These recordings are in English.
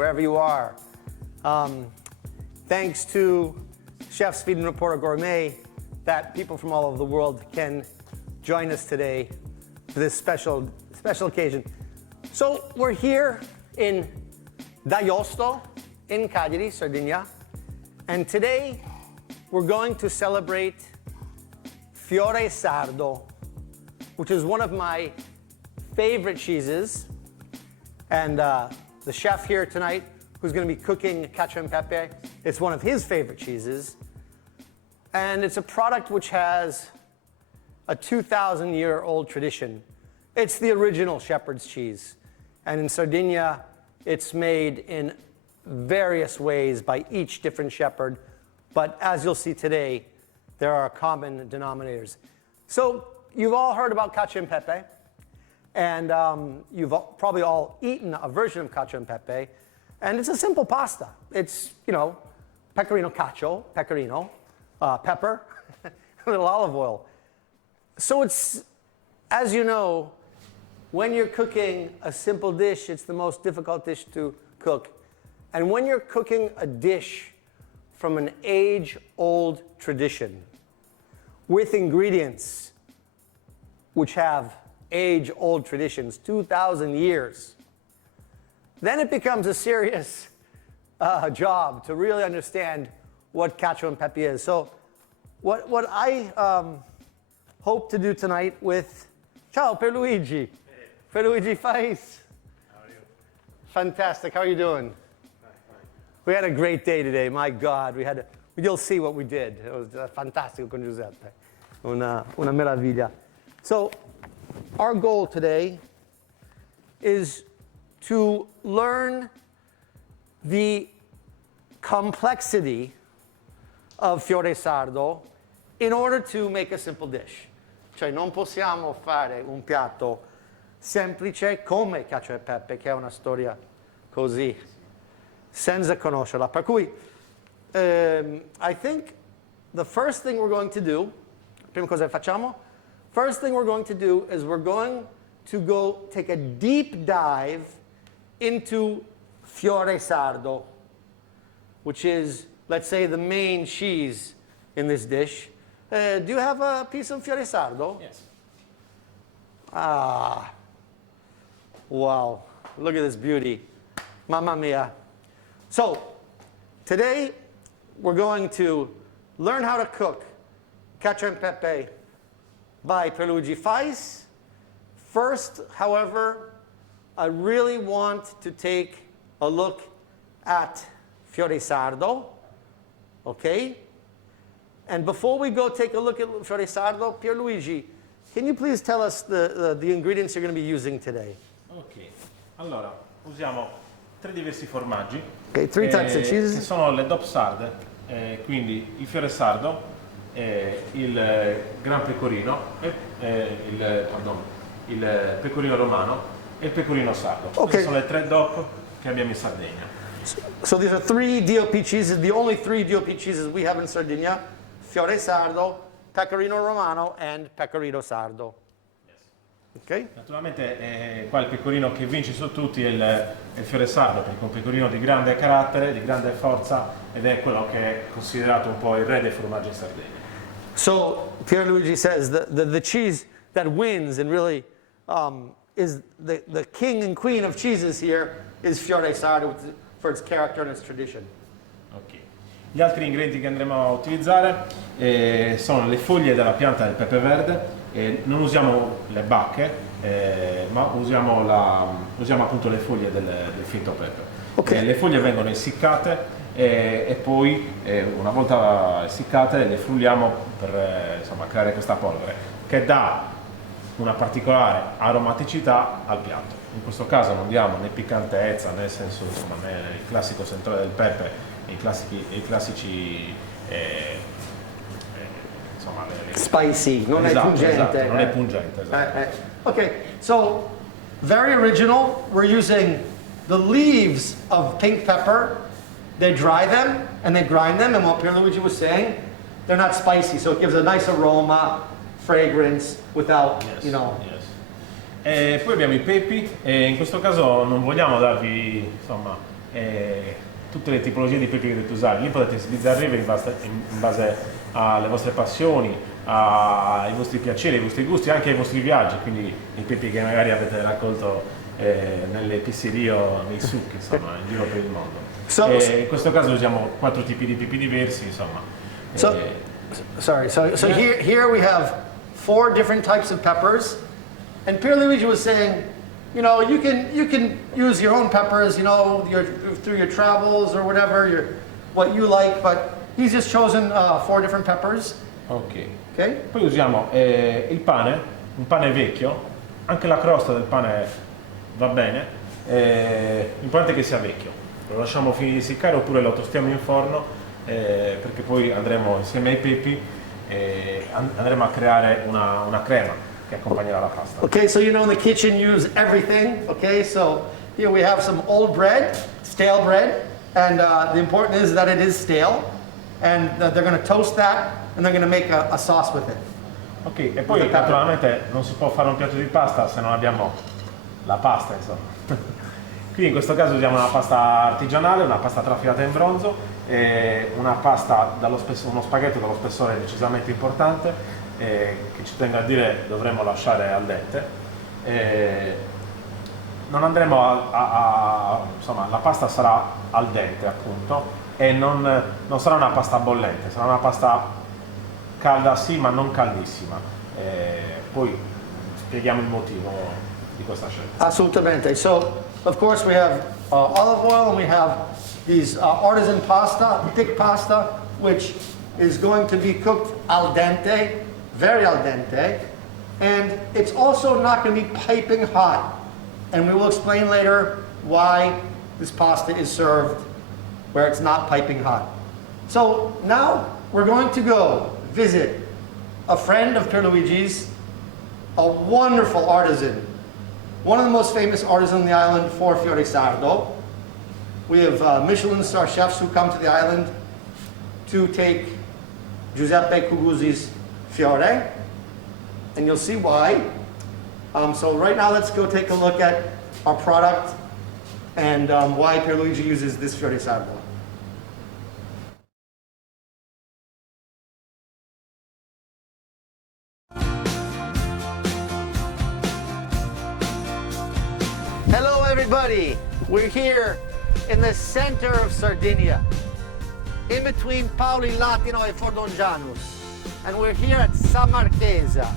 wherever you are. Thanks to Chefs Feed and Reporter Gourmet that people from all over the world can join us today for this special occasion. So we're here in Josto in Cagliari, Sardinia, and today we're going to celebrate Fiore Sardo, which is one of my favorite cheeses. And the chef here tonight, who's going to be cooking Cacio and Pepe, it's one of his favorite cheeses. And it's a product which has a 2,000-year-old tradition. It's the original shepherd's cheese. And in Sardinia, it's made in various ways by each different shepherd. But as you'll see today, there are common denominators. So you've all heard about Cacio and Pepe. And you've probably all eaten a version of Cacio and Pepe. And it's a simple pasta. It's, you know, pecorino cacio, pecorino, pepper, a little olive oil. So it's, as you know, when you're cooking a simple dish, it's the most difficult dish to cook. And when you're cooking a dish from an age-old tradition with ingredients which have age-old traditions, 2,000 years, then it becomes a serious job to really understand what Cacio and Pepe is. So what I hope to do tonight with, ciao, Pier Luigi. Pier Luigi Fais. How are you? Fantastic, how are you doing? Fine. We had a great day today, my God. You'll see what we did. It was fantastico con Giuseppe. Una meraviglia. So our goal today is to learn the complexity of Fiore Sardo in order to make a simple dish. Cioè non possiamo fare un piatto semplice come Cacio e Pepe, che è una storia così, senza conoscerla. Per cui, I think the first thing we're going to do, prima cosa facciamo? First thing we're going to do is we're going to go take a deep dive into Fiore Sardo, which is, let's say, the main cheese in this dish. Do you have a piece of Fiore Sardo? Yes. Ah, wow, look at this beauty. Mamma mia. So, today we're going to learn how to cook Cacio and Pepe by Pier Luigi Fais. First, however, I really want to take a look at Fiore Sardo, okay? And before we go take a look at Fiore Sardo, Pier Luigi, can you please tell us the ingredients you're going to be using today? Ok, allora usiamo tre diversi formaggi. Okay, three types of cheeses. Che sono le DOP sarde, quindi il Fiore Sardo, il Gran Pecorino, il Pecorino Romano e il Pecorino Sardo. Okay. Queste sono le tre DOP che abbiamo in Sardegna. So these are three DOP cheeses, the only three DOP cheeses we have in Sardinia: Fiore Sardo, Pecorino Romano, and Pecorino Sardo. Okay? Naturalmente qua il pecorino che vince su tutti è il Fiore Sardo, perché è un pecorino di grande carattere, di grande forza, ed è quello che è considerato un po' il re dei formaggi in Sardegna. So Pier Luigi says the cheese that wins and really is the king and queen of cheeses here is Fiore Sardo for its character and its tradition. Ok. Gli altri ingredienti che andremo a utilizzare sono le foglie della pianta del pepe verde. Non usiamo le bacche, ma usiamo appunto le foglie del finto pepe. Okay. Le foglie vengono essiccate e poi una volta essiccate le frulliamo per insomma, creare questa polvere che dà una particolare aromaticità al piatto. In questo caso non diamo né piccantezza, nel senso insomma, né il classico sentore del pepe, i classici insomma, spicy, non esatto, è pungente. Esatto, non è pungente, esatto. Okay, so very original. We're using the leaves of pink pepper. They dry them and they grind them, and what Pier Luigi was saying, they're not spicy, so it gives a nice aroma, fragrance without, Yes, you know. yes. Poi abbiamo i pepi, e in questo caso non vogliamo darvi insomma tutte le tipologie di pepe che dovete usare. Lì potete sbizzarrirvi in base alle vostre passioni, ai vostri piaceri, ai vostri gusti, anche ai vostri viaggi, quindi i pepi che magari avete raccolto nelle pizzerie o nei succhi, insomma, in giro per il mondo. In questo caso usiamo 4 tipi di pepi diversi, insomma. Here we have 4 different types of peppers, and Pier Luigi was saying, you know, you can use your own peppers, you know, through your travels or whatever, what you like, but he's just chosen 4 different peppers. Ok. Okay? Poi usiamo il pane, un pane vecchio, anche la crosta del pane va bene, l'importante è che sia vecchio. Lo lasciamo finire di seccare oppure lo tostiamo in forno, perché poi andremo insieme ai pepi andremo a creare una crema che accompagnerà la pasta. Okay, so you know in the kitchen you use everything. Okay, so here we have some old bread, stale bread, and the important is that it is stale, and they're going to toast that and they're going to make a sauce with it. Ok, e poi naturalmente non si può fare un piatto di pasta se non abbiamo la pasta, insomma. Quindi in questo caso usiamo una pasta artigianale, una pasta trafilata in bronzo, una pasta uno spaghetto dallo spessore decisamente importante, che ci tengo a dire dovremmo lasciare al dente. Non andremo insomma, la pasta sarà al dente appunto, e non sarà una pasta bollente, sarà una pasta calda sì ma non caldissima. Poi spieghiamo il motivo di questa scelta. Assolutamente. So of course we have olive oil, and we have these artisan pasta, thick pasta, which is going to be cooked al dente, very al dente, and it's also not going to be piping hot. And we will explain later why this pasta is served where it's not piping hot. So now we're going to go visit a friend of Pier Luigi's, a wonderful artisan, one of the most famous artisans on the island for Fiore Sardo. We have Michelin star chefs who come to the island to take Giuseppe Cuguzzi's Fiore, and you'll see why. So right now let's go take a look at our product and why Pier Luigi uses this Fiore Sardo. Hello everybody, we're here in the center of Sardinia, in between Paoli Latino and Fordongianus, and we're here at San Marchesa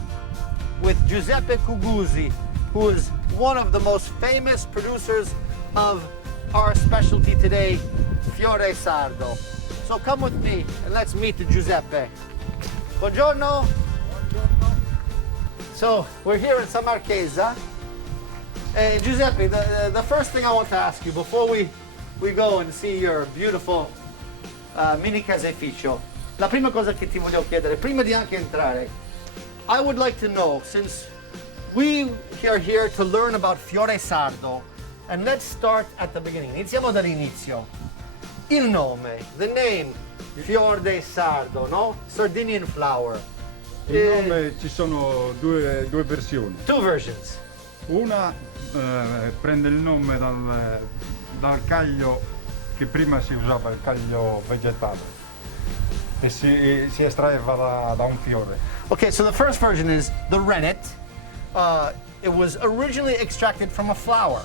with Giuseppe Cuguzzi, who is one of the most famous producers of our specialty today, Fiore Sardo. So come with me and let's meet Giuseppe. Buongiorno. Buongiorno. So we're here in San Marchesa. Giuseppe, the first thing I want to ask you before we go and see your beautiful mini caseificio, la prima cosa che ti voglio chiedere, prima di anche entrare, I would like to know, since we are here to learn about Fiore Sardo, and let's start at the beginning. Iniziamo dall'inizio. Il nome, the name, Fiore Sardo, no? Sardinian flower. Il nome ci sono due versioni. 2 versions. Una prende il nome dal caglio che prima si usava, il caglio vegetale, e si estraeva da un fiore. Okay, so the first version is the rennet. It was originally extracted from a flower,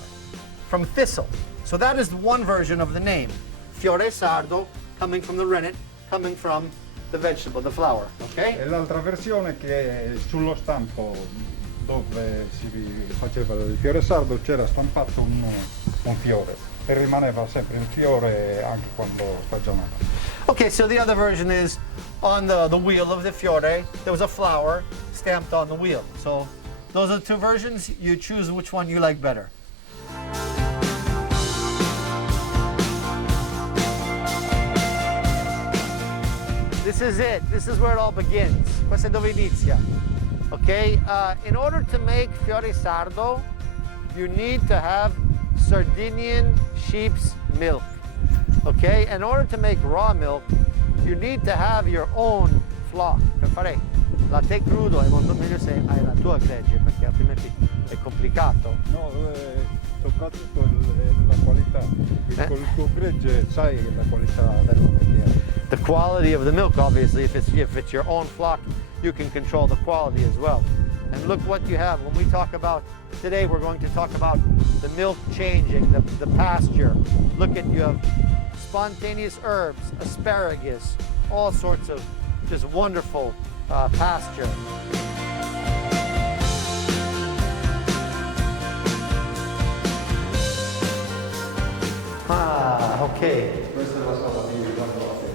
from thistle. So that is one version of the name. Fiore Sardo, coming from the rennet, coming from the vegetable, the flower, okay? E l'altra versione che sullo stampo dove si faceva il Fiore Sardo c'era stampato un fiore e rimaneva sempre il fiore anche quando stagionava. Okay, so the other version is on the wheel of the Fiore, there was a flower stamped on the wheel. So those are the 2 versions. You choose which one you like better. This is it. This is where it all begins. Questo è dove inizia. Okay, in order to make Fiore Sardo, you need to have Sardinian sheep's milk. Okay, in order to make raw milk, you need to have your own flock. Per fare latte crudo è molto meglio se hai la tua gregge, perché altrimenti è complicato. No, soprattutto la qualità. Col tuo gregge sai la qualità del The quality of the milk, obviously, if it's your own flock, you can control the quality as well. And look what you have. When we talk about, today we're going to talk about the milk changing, the pasture. Look at, you have spontaneous herbs, asparagus, all sorts of just wonderful pasture. Okay. Questa è la sala di lavorazione.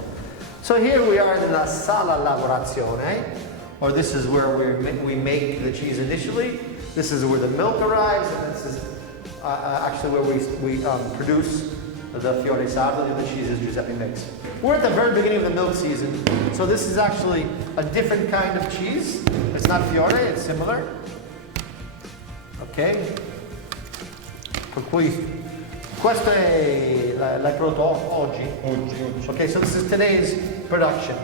So here we are in la sala lavorazione, or this is where we make the cheese initially. This is where the milk arrives, and this is actually where we produce the Fiore Sardo, the cheeses Giuseppe makes. We're at the very beginning of the milk season, so this is actually a different kind of cheese. It's not Fiore, it's similar. Okay. Per cui questo è l'hai prodotto oggi? Oggi. Okay, so this is today's production.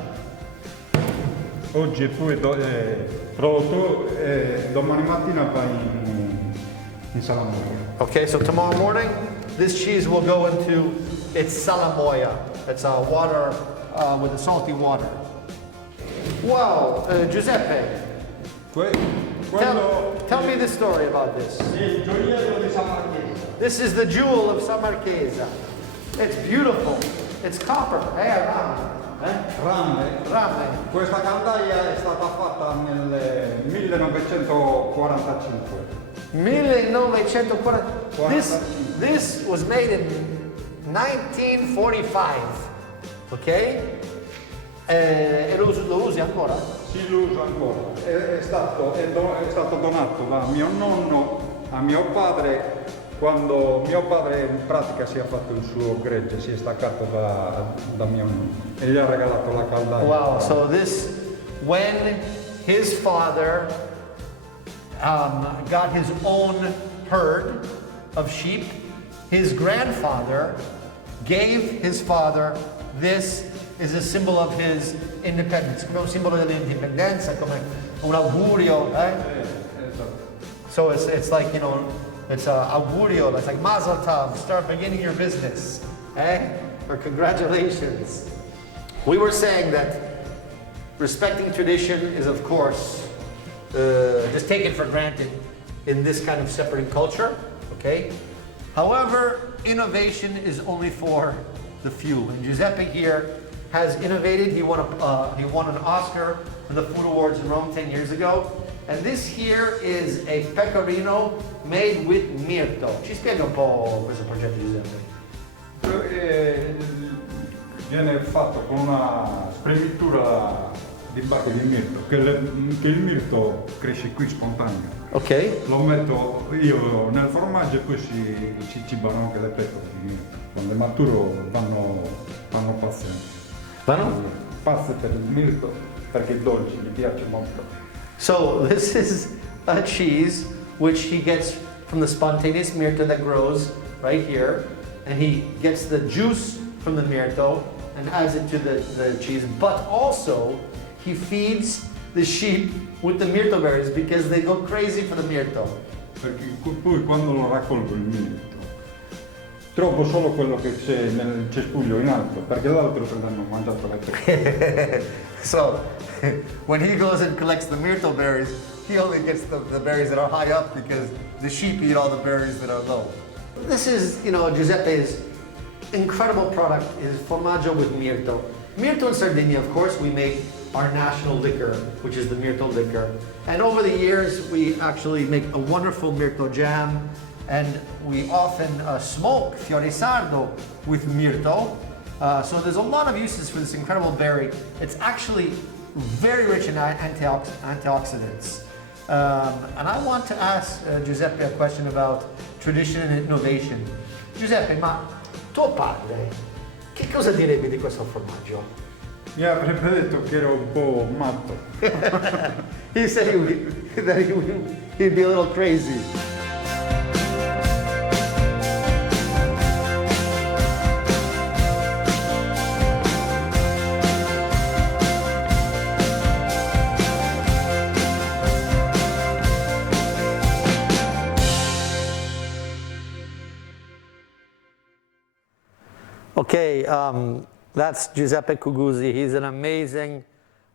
Oggi è poi prodotto e domani mattina va in salamoia. Okay, so tomorrow morning, this cheese will go into its salamoia. It's a water with the salty water. Wow, Giuseppe, tell me the story about this. Il gioiello di San Marchese. This is the jewel of San Marchese. It's beautiful. It's copper. Rame. Questa caldaia è stata fatta nel 1945. 1940. This was made in 1945. Ok? E lo usi ancora? Sì, lo uso ancora. È stato donato da mio nonno a mio padre quando mio padre in pratica si è fatto il suo gregge, si è staccato da mio nonno e gli ha regalato la caldaia. Wow, so this, when his father got his own herd of sheep, his grandfather gave his father this is a symbol of his independence, come un simbolo dell'indipendenza, come un augurio. So it's like, you know, it's a augurio, it's like Mazel Tov, start beginning your business, or congratulations. We were saying that respecting tradition is, of course, just taken for granted in this kind of separating culture, okay? However, innovation is only for the few. And Giuseppe here has innovated. He won an Oscar for the Food Awards in Rome 10 years ago. And this here is a pecorino made with mirto. Ci spiega un po' questo progetto, Giuseppe? Viene fatto con una spremitura di bacche di mirto, che il mirto cresce qui spontaneo. Ok. Lo metto io nel formaggio e poi si cibano anche le pecore di mirto. Quando è maturo vanno pazze. Vanno? Pazze per il mirto, perché è dolce, mi piace molto. So this is a cheese which he gets from the spontaneous mirto that grows right here, and he gets the juice from the mirto and adds it to the cheese, but also he feeds the sheep with the mirto berries because they go crazy for the mirto. Perché poi quando lo raccolgo il mirto trovo solo quello che c'è nel cespuglio in alto, perché l'altro se l'hanno mangiato le pecore. So when he goes and collects the myrtle berries, he only gets the berries that are high up because the sheep eat all the berries that are low. This is, you know, Giuseppe's incredible product is formaggio with mirto. Mirto in Sardinia, of course, we make our national liquor, which is the mirto liquor. And over the years, we actually make a wonderful mirto jam, and we often smoke Fiore Sardo with mirto. So there's a lot of uses for this incredible berry. It's actually very rich in antioxidants. And I want to ask Giuseppe a question about tradition and innovation. Giuseppe, ma tuo padre, che cosa direbbe di questo formaggio? Mi avrebbe detto che ero un po' matto. He said he'd be a little crazy. Okay, that's Giuseppe Cuguzzi. He's an amazing,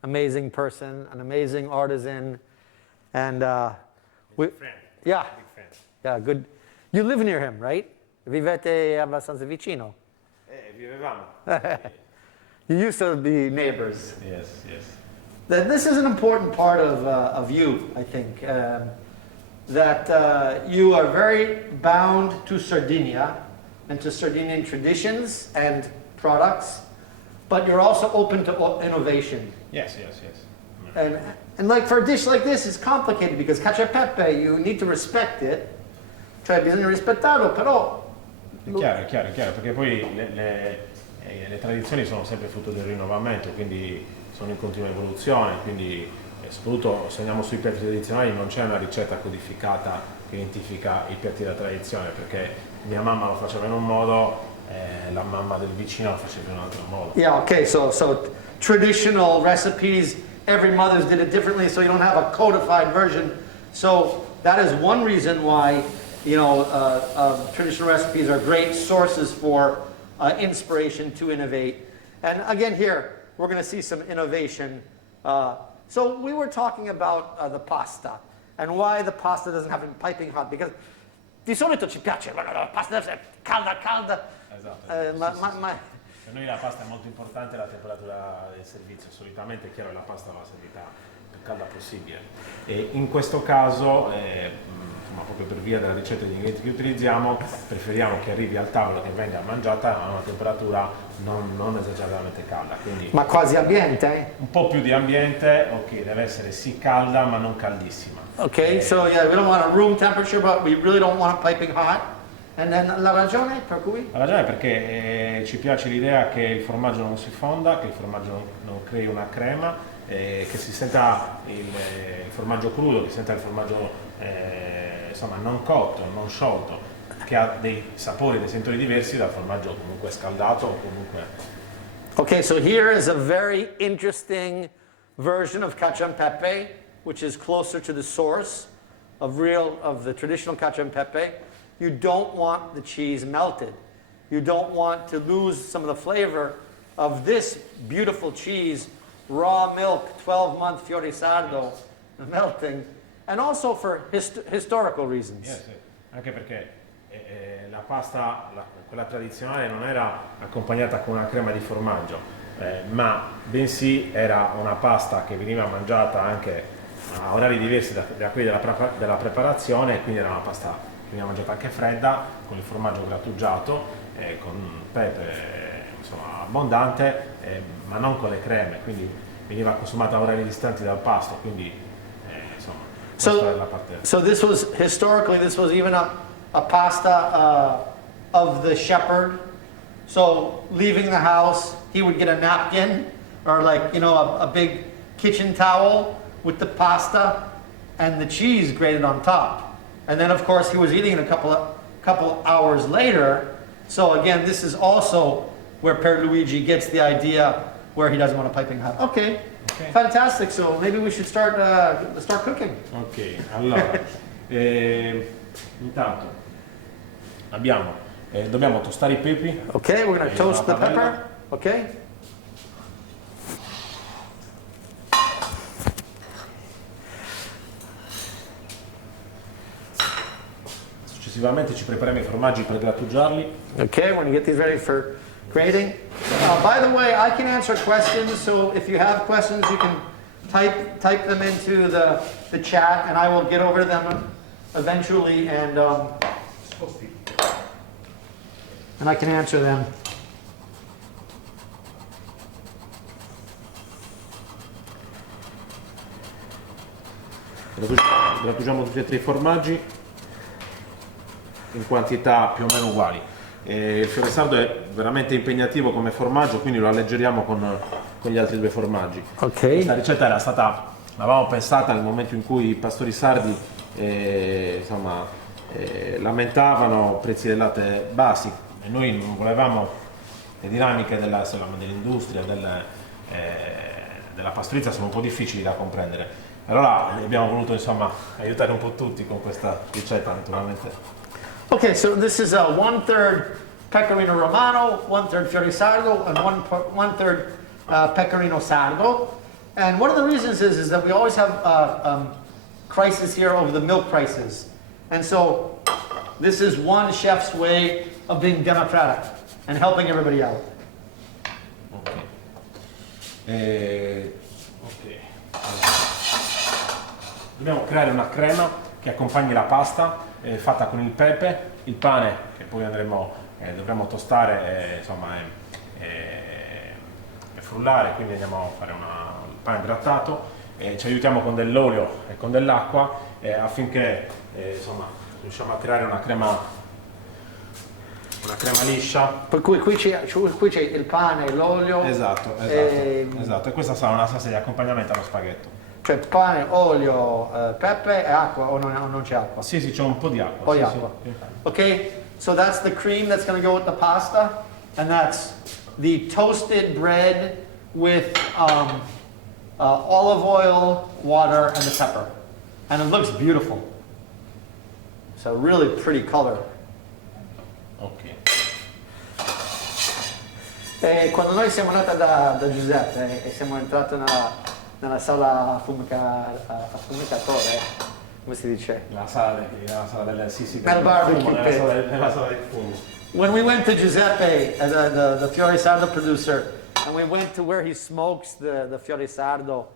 amazing person, an amazing artisan, and we, Friend. yeah, Big friend. yeah, good. You live near him, right? Vivete abbastanza vicino. Vivevamo. You used to be neighbors. Yes, yes. This is an important part of you, I think, that you are very bound to Sardinia and to Sardinian traditions and products, but you're also open to innovation. Yes, yes, yes. And like for a dish like this, it's complicated because cacio e pepe, you need to respect it, cioè bisogna rispettarlo, però... È chiaro, perché poi le tradizioni sono sempre frutto del rinnovamento, quindi sono in continua evoluzione, quindi soprattutto se andiamo sui piatti tradizionali non c'è una ricetta codificata che identifica i piatti della tradizione, perché mia mamma lo faceva in un modo, la mamma del vicino lo faceva in un altro modo. Yeah, okay, so traditional recipes, every mother's did it differently, so you don't have a codified version. So that is one reason why, you know, traditional recipes are great sources for inspiration to innovate. And again here, we're going to see some innovation. So we were talking about the pasta and why the pasta doesn't have to be piping hot, because di solito ci piace, la pasta deve essere calda. Esatto. Per noi la pasta è molto importante, la temperatura del servizio, solitamente è chiaro che la pasta va servita più calda possibile. E in questo caso, insomma, proprio per via della ricetta degli ingredienti che utilizziamo, preferiamo che arrivi al tavolo, che venga mangiata a una temperatura non esageratamente calda. Quindi Ma quasi ambiente, eh? un po' più di ambiente, ok, deve essere sì calda ma non caldissima. Okay, so yeah, we don't want a room temperature, but we really don't want it piping hot. And then la ragione per cui? La ragione è perché ci piace l'idea che il formaggio non si fonda, che il formaggio non crei una crema, che si senta il formaggio crudo, che si senta il formaggio insomma non cotto, non sciolto, che ha dei sapori, dei sentori diversi dal formaggio comunque scaldato o comunque... Okay, so here is a very interesting version of cacio and pepe, which is closer to the source of the traditional cacio and pepe. You don't want the cheese melted. You don't want to lose some of the flavor of this beautiful cheese, raw milk, 12-month Fiore Sardo, melting, and also for historical reasons. Yes, anche perché la pasta, quella tradizionale, non era accompagnata con una crema di formaggio, ma bensì era una pasta che veniva mangiata anche a orari diversi da quelli della preparazione, quindi era una pasta che veniva mangiata anche fredda, con il formaggio grattugiato, con pepe insomma, abbondante, ma non con le creme, quindi veniva consumata a orari distanti dal pasto, quindi insomma questa è la parte. So this was even a pasta of the shepherd. So leaving the house, he would get a napkin or a big kitchen towel with the pasta and the cheese grated on top. And then, of course, he was eating it a couple hours later. So again, this is also where Pier Luigi gets the idea where he doesn't want a piping hot. Okay, fantastic. So maybe we should start cooking. Ok, allora, intanto dobbiamo tostare i pepi. Okay, we're going to toast the pepper. Okay. Successivamente ci prepariamo i formaggi per grattugiarli. Okay, we're going to get these ready for grating. By the way, I can answer questions, so if you have questions, you can type them into the chat, and I will get over them eventually, and I can answer them. Grattugiamo tutti e tre i formaggi in quantità più o meno uguali. Il Fiore Sardo è veramente impegnativo come formaggio, quindi lo alleggeriamo con gli altri due formaggi. Okay. Questa ricetta l'avevamo pensata nel momento in cui i pastori sardi lamentavano prezzi del latte bassi, e noi non volevamo le dinamiche dell'industria, della pastorizia sono un po' difficili da comprendere. Allora abbiamo voluto aiutare un po' tutti con questa ricetta, naturalmente. Okay, so this is a 1/3 Pecorino Romano, 1/3 Fiore Sardo, and 1/3 Pecorino Sardo. And one of the reasons is that we always have crisis here over the milk prices. And so this is one chef's way of being democratic and helping everybody out. Ok. Dobbiamo creare una crema che accompagni la pasta fatta con il pepe, il pane che poi dovremo tostare e frullare, quindi andiamo a fare il pane idratato. Ci aiutiamo con dell'olio e con dell'acqua affinché riusciamo a creare una crema liscia. Per cui qui c'è il pane, l'olio. Esatto. E questa sarà una salsa di accompagnamento allo spaghetto. Cioè pane, olio, pepe e acqua, o non c'è acqua? Sì, c'è un po' di acqua. Un po' di acqua. Sì. Okay, so that's the cream that's going to go with the pasta, and that's the toasted bread with olive oil, water, and the pepper. And it looks beautiful. It's a really pretty color. Ok. Quando noi siamo andati da Giuseppe e siamo entrati nella sala affumicatore, come si dice? Nella sala del Nel barbecue pit. Nella sala del fumo. When we went to Giuseppe, the Fiore Sardo producer, and we went to where he smokes the Fiore Sardo,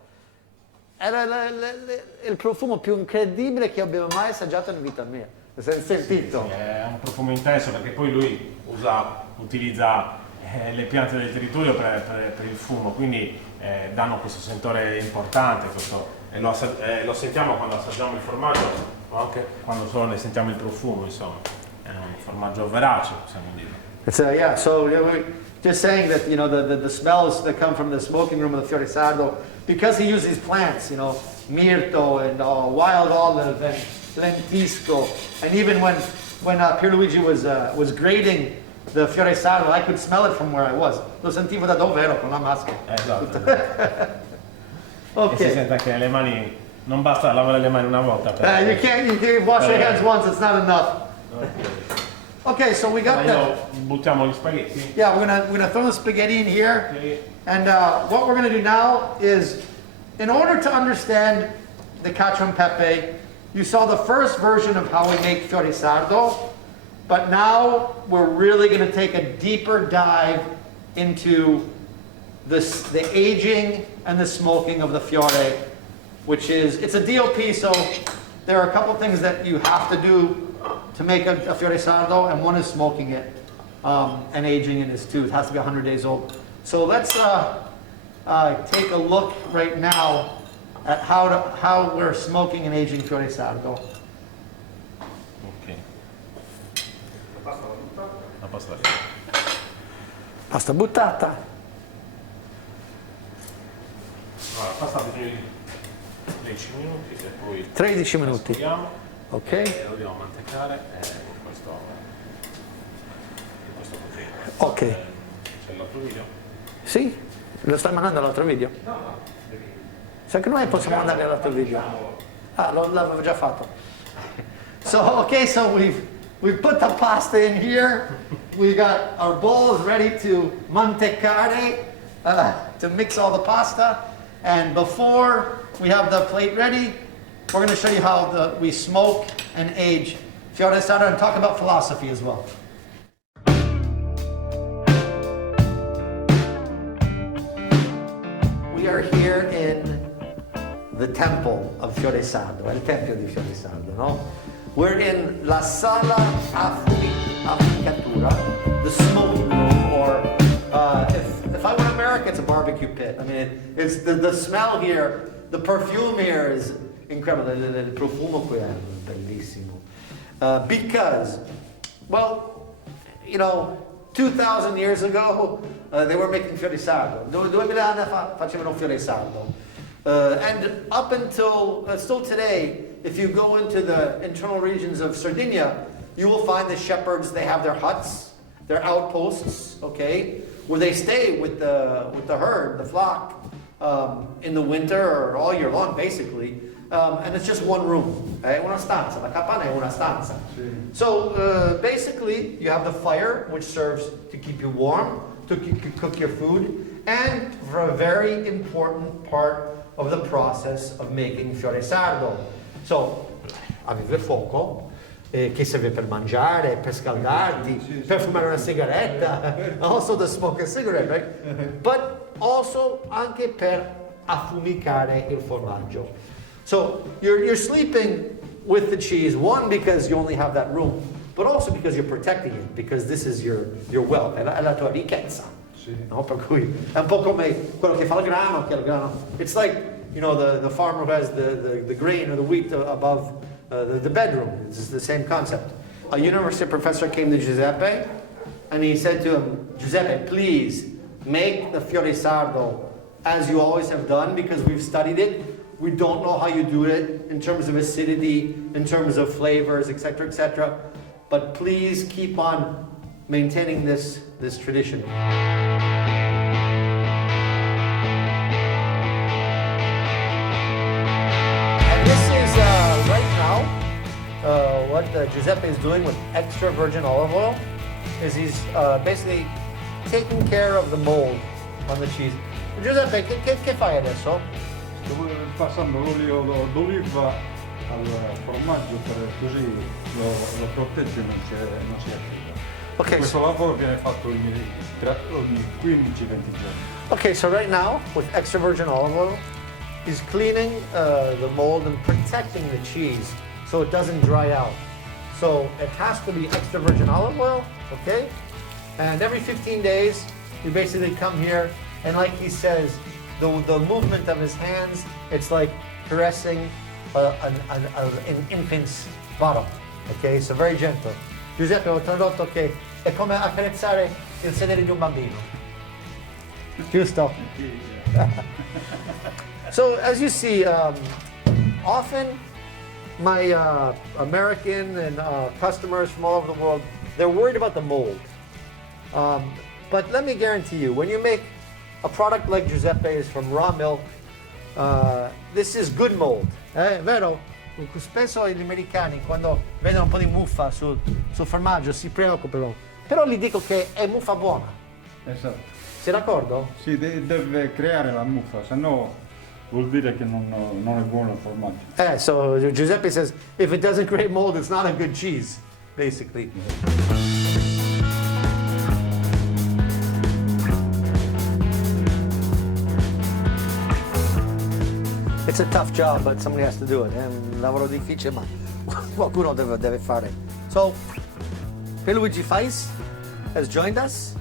era il profumo più incredibile che abbiamo mai assaggiato in vita mia. Sentito? Sì, è un profumo intenso perché poi lui utilizza le piante del territorio per il fumo, quindi danno questo sentore importante, e lo sentiamo quando assaggiamo il formaggio, ma anche quando solo ne sentiamo il profumo, insomma. È un formaggio verace, possiamo dire. Yeah, so we're just saying that, you know, the smells that come from the smoking room of the Fiore Sardo, because he uses plants, you know, mirto and wild olive and lentisco, and even when Pier Luigi was grating the Fiore Sardo, I could smell it from where I was. Lo sentivo da dove ero con la maschera. Esatto. Ok. E si sente anche le mani, non basta lavare le mani una volta. You can't wash your hands once, it's not enough. Okay, so we got that. Buttiamo gli spaghetti. Yeah, we're gonna throw the spaghetti in here. Okay. And what we're gonna do now is, in order to understand the Cacio and Pepe, you saw the first version of how we make Fiore Sardo, but now we're really gonna take a deeper dive into the aging and the smoking of the Fiore, which it's a DOP, so there are a couple things that you have to do to make a Fiore Sardo, and one is smoking it and aging it is too. It has to be 100 days old. So let's take a look right now at how we're smoking and aging Fiore Sardo. Ok. La pasta lì. Pasta buttata. Allora, la pasta ha bisogno di 10 minuti e poi 13 minuti. mescoliamo. Ok. E lo dobbiamo mantecare con questo così. Ok. C'è l'altro video? Sì? Lo stai mandando all'altro video? No. Se anche noi possiamo mandare all'altro video. Ah, l'avevo già fatto. So, okay, so we've put the pasta in here. We got our bowls ready to mantecare, to mix all the pasta. And before we have the plate ready, we're going to show you how we smoke and age Fiore Sardo and talk about philosophy as well. We are here in the temple of Fiore Sardo, il tempio di Fiore Sardo, no? We're in la sala affumicatura, the smoking room, or if I were in America, it's a barbecue pit. I mean, it's the smell here, the perfume here is incredible. Il profumo qui è bellissimo. Because, well, you know, 2,000 years ago, they were making Fiore Sardo. 2000 anni fa facevano Fiore Sardo. And up until, still today, if you go into the internal regions of Sardinia, you will find the shepherds, they have their huts, their outposts, okay, where they stay with the herd, the flock, in the winter or all year long, basically. and it's just one room. Una stanza. La capanna è una stanza. So basically, you have the fire, which serves to keep you warm, to cook your food, and for a very important part of the process of making Fiore Sardo. So, avete il fuoco, che serve per mangiare, per scaldarti, per fumare una sigaretta, also to smoke a cigarette, right? But also anche per affumicare il formaggio. So you're sleeping with the cheese, one, because you only have that room, but also because you're protecting it, because this is your wealth, è la tua ricchezza. No? Per cui è un po' come quello che fa il grano, che il grano. It's like, you know, the farmer who has the grain or the wheat above the bedroom. It's the same concept. A university professor came to Giuseppe and he said to him, Giuseppe, please make the Fiore Sardo as you always have done, because we've studied it. We don't know how you do it in terms of acidity, in terms of flavors, etc., etc. But please keep on maintaining this tradition. And this is right now what Giuseppe is doing with extra virgin olive oil is he's basically taking care of the mold on the cheese. Giuseppe, che fai adesso? Sto passando l'olio d'oliva al formaggio per così lo protegge e non si attiva. Okay, Questo lavoro viene fatto ogni 15-20 giorni. Okay, so right now, with extra virgin olive oil, he's cleaning the mold and protecting the cheese so it doesn't dry out. So it has to be extra virgin olive oil, okay? And every 15 days, you basically come here, and like he says, the movement of his hands, it's like caressing an infant's bottom, okay? So very gentle. Giuseppe, ho tradotto che è come accarezzare il sedere di un bambino. Giusto? So as you see, often my American and customers from all over the world, they're worried about the mold. But let me guarantee you, when you make a product like Giuseppe's from raw milk, this is good mold. Vero? Spesso gli americani, quando vedono un po' di muffa sul formaggio, si preoccupano. Però gli dico che è muffa buona. Esatto. Sei d'accordo? Sì, deve creare la muffa, se no vuol dire che non è buono il formaggio. So Giuseppe says, if it doesn't create mold, it's not a good cheese, basically. It's a tough job, but somebody has to do it. È un lavoro difficile, ma qualcuno deve fare. So, Pier Luigi Fais has joined us,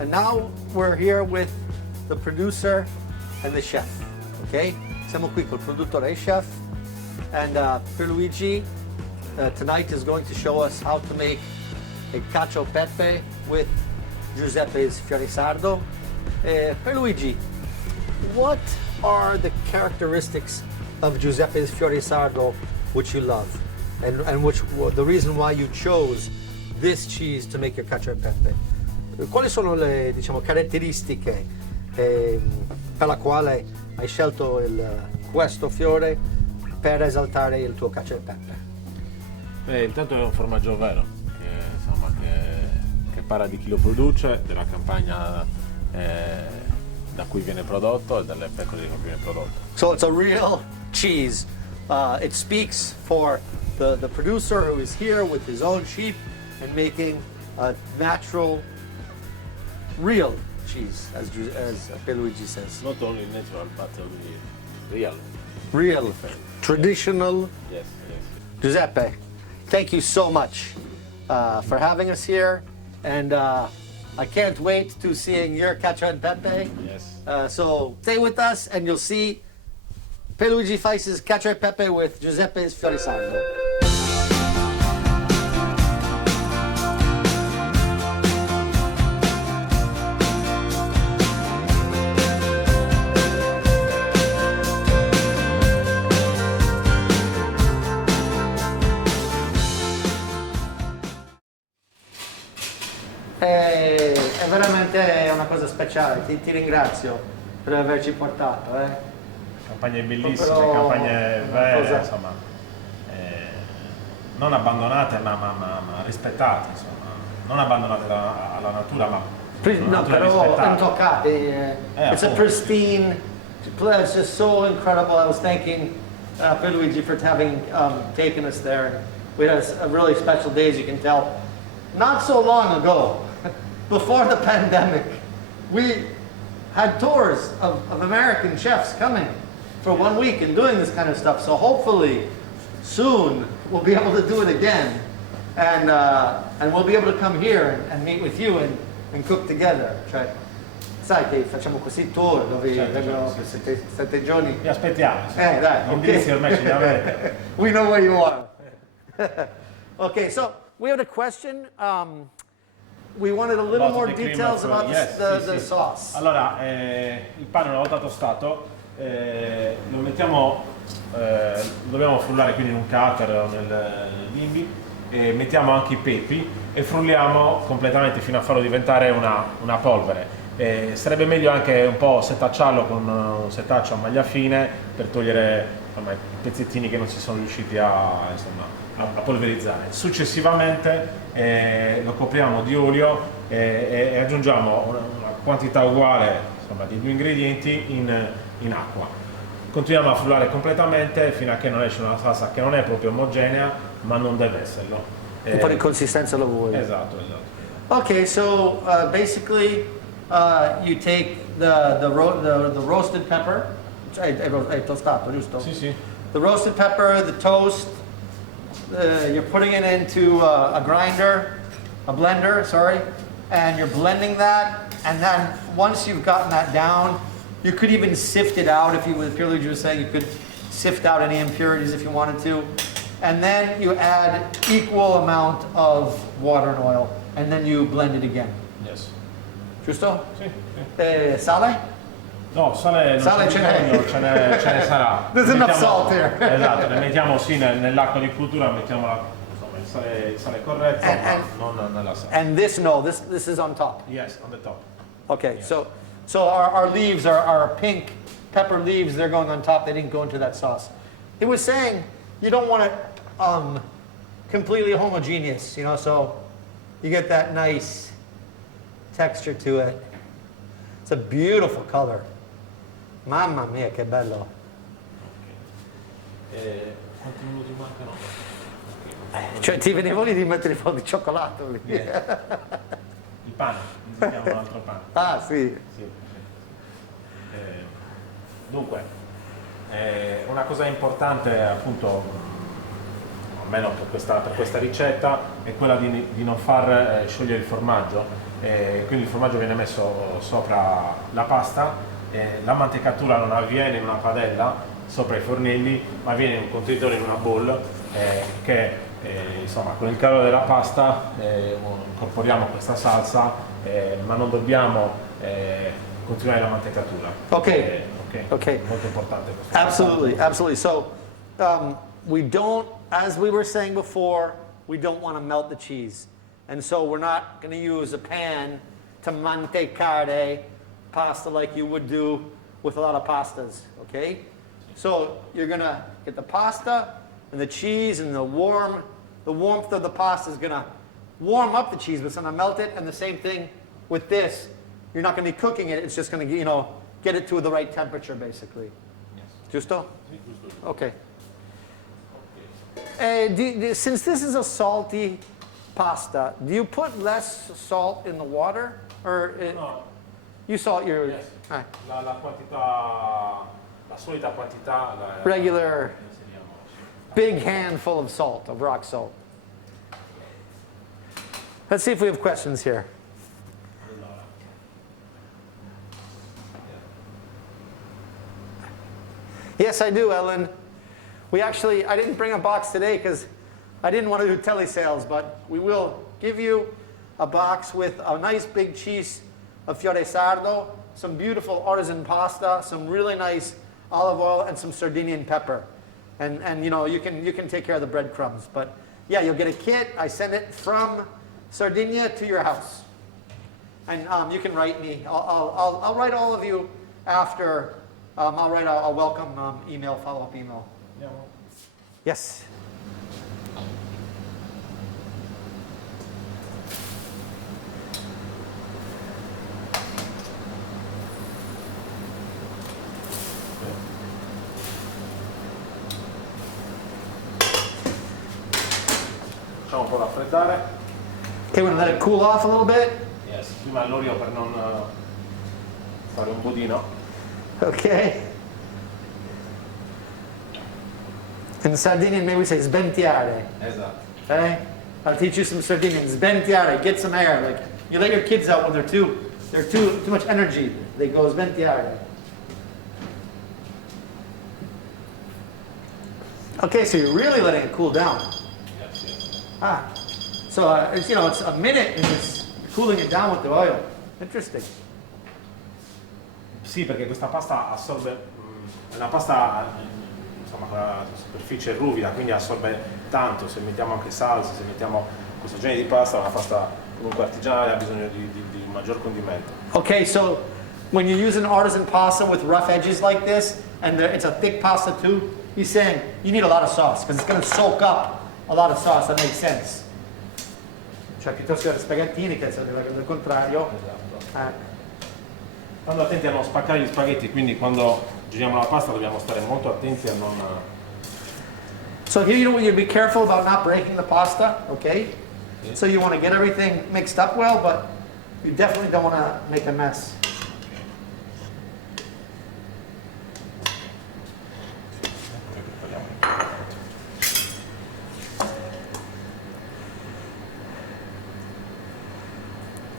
and now we're here with the producer and the chef. Okay? Siamo qui col produttore e chef, and Pier Luigi tonight is going to show us how to make a Cacio e Pepe with Giuseppe's Fiore Sardo. Pier Luigi, what are the characteristics of Giuseppe's Fiore Sardo which you love, and which the reason why you chose this cheese to make your Cacio e Pepe? Quali sono le, diciamo, caratteristiche per la quale hai scelto questo fiore per esaltare il tuo Cacio e Pepe? Intanto è un formaggio vero, che parla di chi lo produce, della campagna da cui viene prodotto e dalle pecore da cui viene prodotto. So it's a real cheese. It speaks for the producer who is here with his own sheep and making a natural, real cheese, as Pier Luigi says. Not only natural, but real. Real, traditional. Yes. Giuseppe, thank you so much for having us here, and I can't wait to seeing your Cacio and Pepe. Yes. So stay with us, and you'll see Pier Luigi Fais' Cacio e Pepe with Giuseppe's Fiore Sardo. È veramente una cosa speciale, ti ringrazio per averci portato. campagne bellissime, Però, campagne vere, cosa- insomma, non abbandonate ma rispettate, insomma, non abbandonate alla natura ma la No, natura però rispettata. intoccate. It's a appunto. pristine. It's just so incredible. I was thanking Pier Luigi for having taken us there. We had a really special day, as you can tell. Not so long ago, before the pandemic, we had tours of American chefs coming for 1 week and doing this kind of stuff. So hopefully, soon we'll be able to do it again, and we'll be able to come here and meet with you and cook together. Cioè, sai che facciamo questi tour dove Certo, vengono sì, per 7 giorni. Vi aspettiamo, Dai, gli indizi ormai ce li avete. We know where you are. Okay, so we had a question. We wanted a little About more the cream details of, about yes, the sì. sauce. Allora, il pane una volta tostato lo mettiamo, dobbiamo frullare quindi in un cutter o nel bimbi, e mettiamo anche i pepi e frulliamo completamente fino a farlo diventare una polvere. Sarebbe meglio anche un po' setacciarlo con un setaccio a maglia fine per togliere, insomma, i pezzettini che non si sono riusciti a polverizzare. Successivamente lo copriamo di olio e aggiungiamo una quantità uguale, insomma, di 2 ingredienti in acqua. Continuiamo a frullare completamente fino a che non esce una salsa che non è proprio omogenea, ma non deve esserlo. Un po' di consistenza lo vuoi. Esatto. Okay, so basically you take the roasted pepper. Hai tostato, giusto? Sì, sì. The roasted pepper, the toast. You're putting it into a blender, sorry, and you're blending that. And then once you've gotten that down, you could even sift it out if Pier Luigi was saying you could sift out any impurities if you wanted to. And then you add equal amount of water and oil, and then you blend it again. Yes. Giusto? Sì. Sale? No, sale non Sale c'è ce n'è. bisogno, ce ne sarà. There's Ne enough mettiamo- salt here. Esatto, ne mettiamo sì nell'acqua di cottura, mettiamo insomma, il sale corretto, And- ma non nella sale. And this is on top. Yes, on the top. Okay, Yes. so our leaves, our pink pepper leaves, they're going on top. They didn't go into that sauce. He was saying you don't want it completely homogeneous, so you get that nice texture to it. It's a beautiful color. Mamma mia, che bello. Quanti minuti mancano? Cioè ti venivo lì di mettere un po' di cioccolato lì. Il pane, mettiamo un altro pane. Ah, sì. Sì. Dunque, una cosa importante appunto, almeno per questa ricetta, è quella di non far sciogliere il formaggio. Quindi il formaggio viene messo sopra la pasta, la mantecatura non avviene in una padella sopra i fornelli, ma avviene in un contenitore, in una bowl, che insomma con il calore della pasta incorporiamo questa salsa, ma non dobbiamo continuare la mantecatura. Ok. Ok, molto importante questo. Absolutely. So we don't, as we were saying before, we don't want to melt the cheese. And so we're not going to use a pan to mantecare pasta like you would do with a lot of pastas, okay? So you're going to get the pasta and the cheese, and the warmth of the pasta is going to warm up the cheese, but it's going to melt it. And the same thing with this. You're not going to be cooking it. It's just going to, get it to the right temperature, basically. Yes. Giusto? Sì, giusto. Okay. Since this is a salty pasta, do you put less salt in the water, or No. you salt your Yes. La quantità, la solita quantità regular inseriamo, sì. big handful of salt, of rock salt? Let's see if we have questions here. Allora. Yes, I do, Ellen. I didn't bring a box today because I didn't want to do telesales, but we will give you a box with a nice big cheese of Fiore Sardo, some beautiful artisan pasta, some really nice olive oil, and some Sardinian pepper. And you can take care of the breadcrumbs. But yeah, you'll get a kit. I send it from Sardinia to your house. And you can write me. I'll write all of you after I'll write a welcome email, follow-up email. Andiamo? Yes. Facciamo un po' raffreddare. Okay, we're gonna let it cool off a little bit. Yes. Prima l'olio per non fare un budino. Okay. In Sardinian, maybe we say sbentiare. Esatto. Okay? I'll teach you some Sardinian. Sbentiare, get some air. Like you let your kids out when they're too much energy. They go sbentiare. Okay, so you're really letting it cool down. Yes, yes. Ah, so it's, it's a minute and it's cooling it down with the oil. Interesting. Sì, perché questa pasta assorbe, è una pasta insomma con la superficie ruvida, quindi assorbe tanto. Se mettiamo anche salsa, se mettiamo questo genere di pasta, una pasta comunque artigianale ha bisogno di un maggior condimento. Okay, so when you use an artisan pasta with rough edges like this, and it's a thick pasta too, he's saying you need a lot of sauce because it's going to soak up a lot of sauce. That makes sense. Cioè piuttosto che spaghettini, che è il contrario. Esatto. Stando attenti a non spaccare gli spaghetti, quindi quando giriamo la pasta dobbiamo stare molto attenti a non... So here you be careful about not breaking the pasta, okay? Yeah. So you want to get everything mixed up well, but you definitely don't want to make a mess.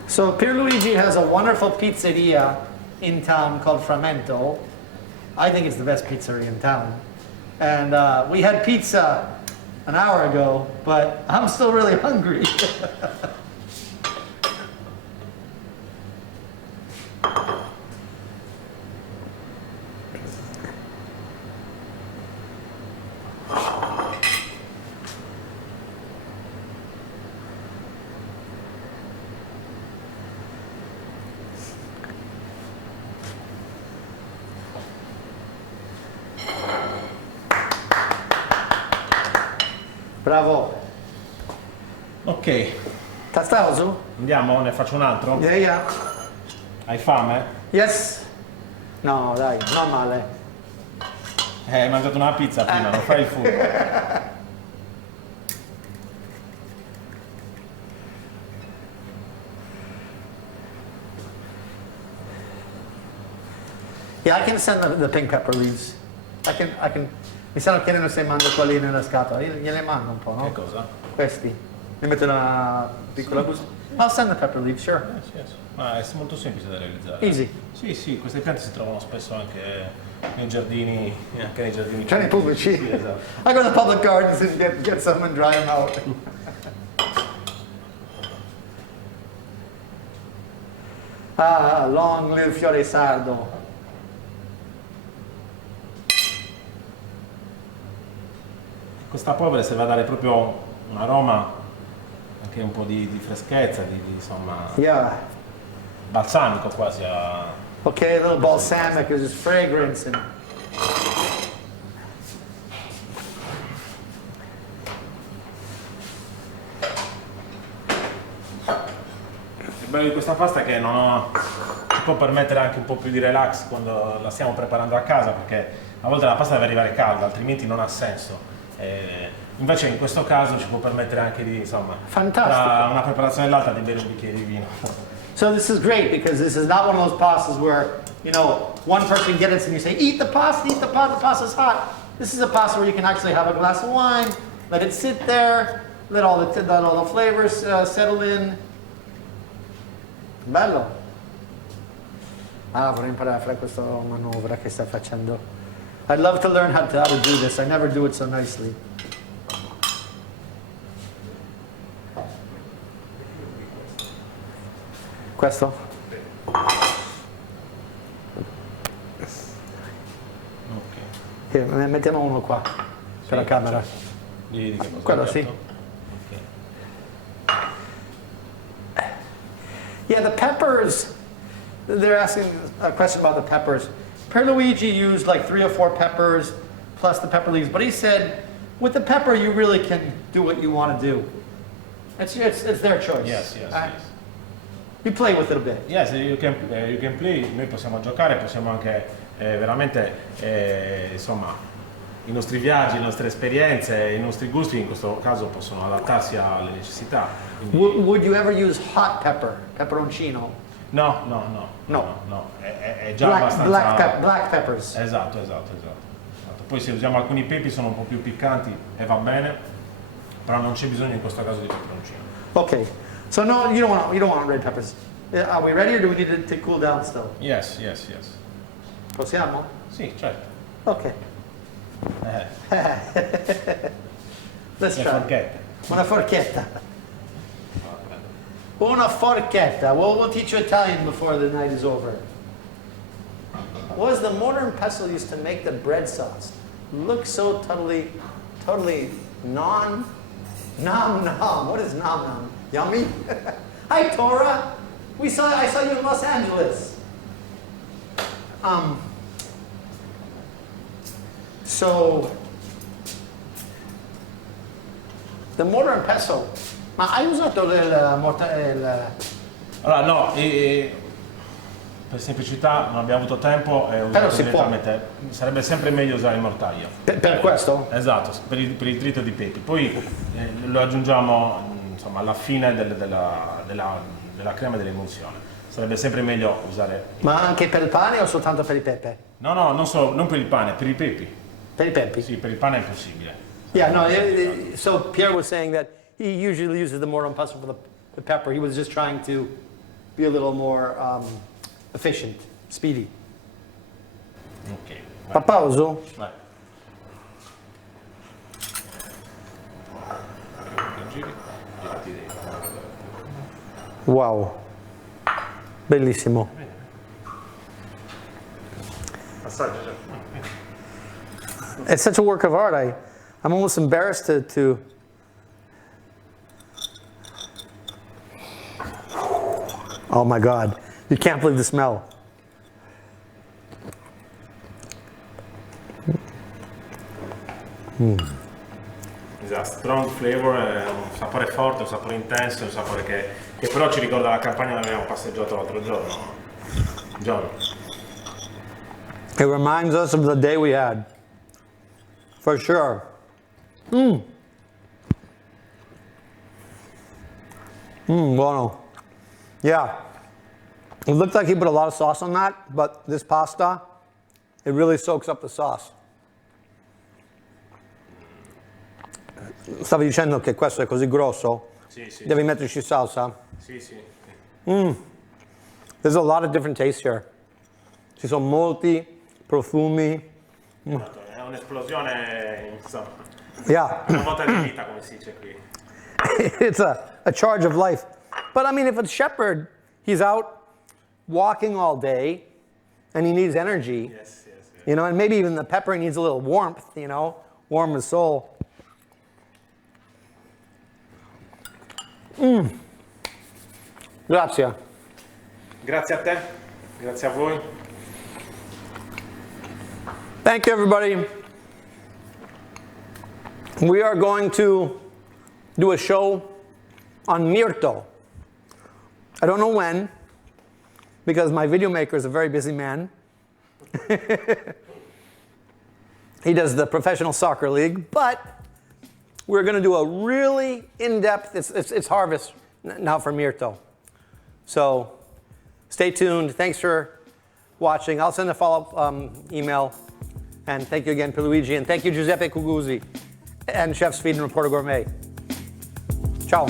So Pier Luigi has a wonderful pizzeria in town called Frammento. I think it's the best pizzeria in town. And we had pizza an hour ago, but I'm still really hungry. Bravo. Ok, Tastavo su? andiamo? Ne faccio un altro? Yeah, yeah. Hai fame? Yes. No, dai, non male. Hai mangiato una pizza prima, non fai il furbo. Yeah, I can send the pink pepper leaves. I can. Mi stanno chiedendo se mando quelli nella scatola. Io gliele mando un po', no? Che cosa? Questi. Ne metto una piccola busta. I'll send the pepper leaves, sure. Yes, yes. Ma è molto semplice da realizzare. Easy. Sì, sì, queste piante si trovano spesso anche nei giardini, anche nei giardini Giardini pubblici. Sì, esatto. I go to the public gardens and get some and dry them out. Ah, long live Fiore Sardo. Questa polvere serve a dare proprio un aroma, anche un po' di freschezza, insomma, Yeah. balsamico quasi a... Okay, a little balsamic, there's this fragrance and Il bello di questa pasta è che ci può permettere anche un po' più di relax quando la stiamo preparando a casa, perché a volte la pasta deve arrivare calda, altrimenti non ha senso. Invece in questo caso ci può permettere anche di, insomma, Fantastico. tra una preparazione e l'altra di bere un bicchiere di vino. so this is great because this is not one of those pastas where, one person gets it and you say, eat the pasta, the pasta's hot. This is a pasta where you can actually have a glass of wine, let it sit there, let all the flavors settle in. Bello. Ah, vorrei imparare a fare questa manovra che sta facendo. I'd love to learn how to do this. I never do it so nicely. Questo? Ok. Here, ne mettiamo uno qua, per la camera. Di che cosa? Quello sì. Ok. Yeah, the peppers, they're asking a question about the peppers. Pier Luigi used like 3 or 4 peppers plus the pepper leaves, but he said with the pepper you really can do what you want to do. It's their choice. Yes. You play with it a bit. Yes, you can play, noi possiamo giocare, possiamo anche veramente, insomma, i nostri viaggi, le nostre esperienze, i nostri gusti in questo caso possono adattarsi alle necessità. Quindi... Would you ever use hot pepper, peperoncino? No, è già abbastanza... Black peppers. Esatto. Poi se usiamo alcuni pepi sono un po' più piccanti e va bene, però non c'è bisogno in questo caso di peperoncino. Okay, so no, you don't want red peppers. Are we ready or do we need to cool down still? Yes. Possiamo? Sì, certo. Okay. Let's try. Forchette. Una forchetta. Una forchetta. We'll teach you Italian before the night is over. Was the mortar and pestle used to make the bread sauce look so totally nom? What is nom? Yummy? Hi, Tora. I saw you in Los Angeles. So, the mortar and pestle. Ma hai usato Allora no, per semplicità non abbiamo avuto tempo e ho usato direttamente. Sarebbe sempre meglio usare il mortaio. Per questo? Esatto, per il trito di pepi. Poi lo aggiungiamo insomma, alla fine della crema dell'emulsione. Sarebbe sempre meglio usare... Ma anche per il pane o soltanto per i pepe? No, non per il pane, per i pepi. Per i pepi? Sì, per il pane è impossibile. Yeah, no, so Pierre was saying that he usually uses the mortar and pestle for the pepper. He was just trying to be a little more efficient, speedy. Ok. Papauso? Vai. Girati dentro. Wow. Bellissimo. Assaggia. It's such a work of art. I'm almost embarrassed to Oh my God. You can't believe the smell. Esatto, strong flavor, è un sapore forte, un sapore intenso, un sapore che però ci ricorda la campagna che abbiamo passeggiato l'altro giorno. It reminds us of the day we had. For sure. Buono. Yeah. It looked like he put a lot of sauce on that, but this pasta, it really soaks up the sauce. Stavi dicendo che questo è così grosso? Sì. Devi metterci salsa? Sì. There's a lot of different tastes here. Ci sono molti profumi. È un'esplosione, insomma. Yeah. Una botta di vita, come si dice qui. It's a charge of life. But I mean, if a shepherd, he's out walking all day and he needs energy, Yes. you know, and maybe even the pepper needs a little warmth, you know, warm his soul. Grazie. Grazie a te, grazie a voi. Thank you, everybody. We are going to do a show on Mirto. I don't know when, because my video maker is a very busy man. He does the professional soccer league, but we're going to do a really in-depth, it's harvest now for Mirto. So stay tuned. Thanks for watching. I'll send a follow-up email. And thank you again, Pier Luigi. And thank you, Giuseppe Cuguzzi and Chef Sweden Reporter Gourmet. Ciao.